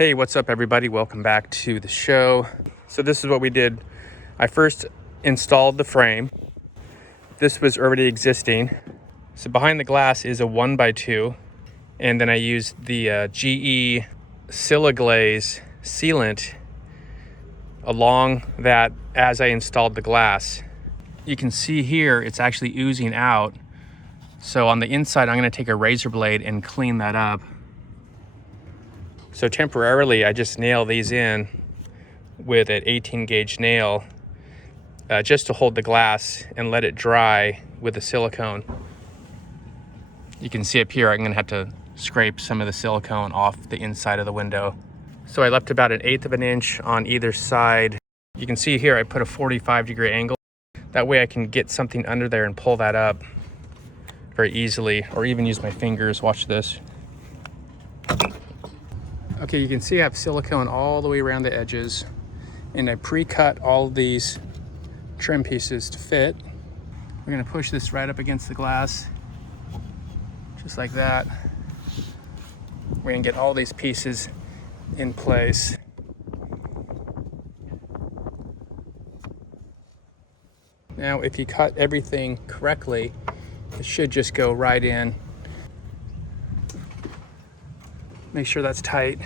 Hey, what's up everybody? Welcome back to the show. So this is what we did. I first installed the frame. This was already existing. So behind the glass is a 1x2, and then I used the GE Silaglaze sealant along that as I installed the glass. You can see here it's actually oozing out. So on the inside, I'm going to take a razor blade and clean that up. So temporarily, I just nail these in with an 18 gauge nail just to hold the glass and let it dry with the silicone. You can see up here, I'm going to have to scrape some of the silicone off the inside of the window. So I left about 1/8 of an inch on either side. You can see here, I put a 45-degree angle. That way I can get something under there and pull that up very easily, or even use my fingers. Watch this. Okay, you can see I have silicone all the way around the edges, and I pre-cut all of these trim pieces to fit. We're gonna push this right up against the glass, just like that. We're gonna get all these pieces in place. Now, if you cut everything correctly, it should just go right in. Make sure that's tight.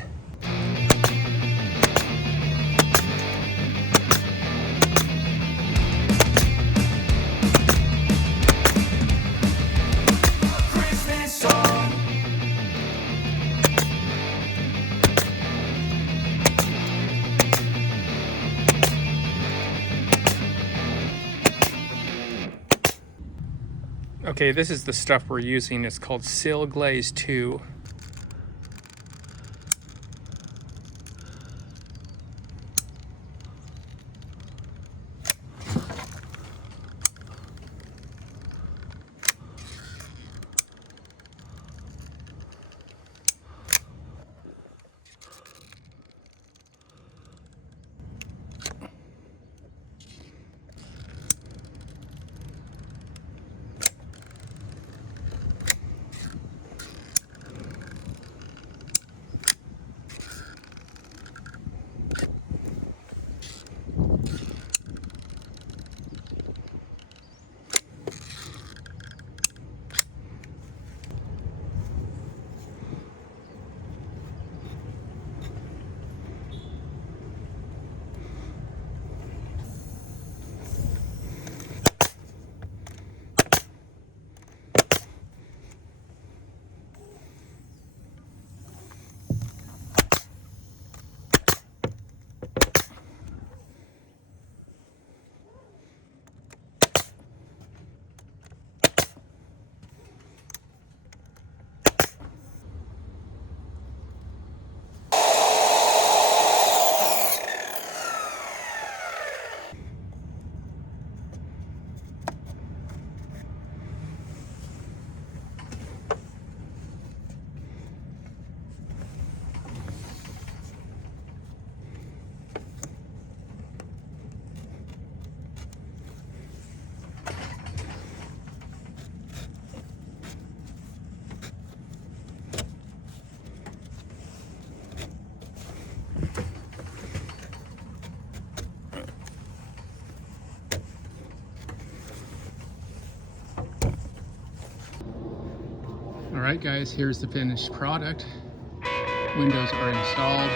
Okay, this is the stuff we're using. It's called Silaglaze 2. All right, guys, here's the finished product. Windows are installed.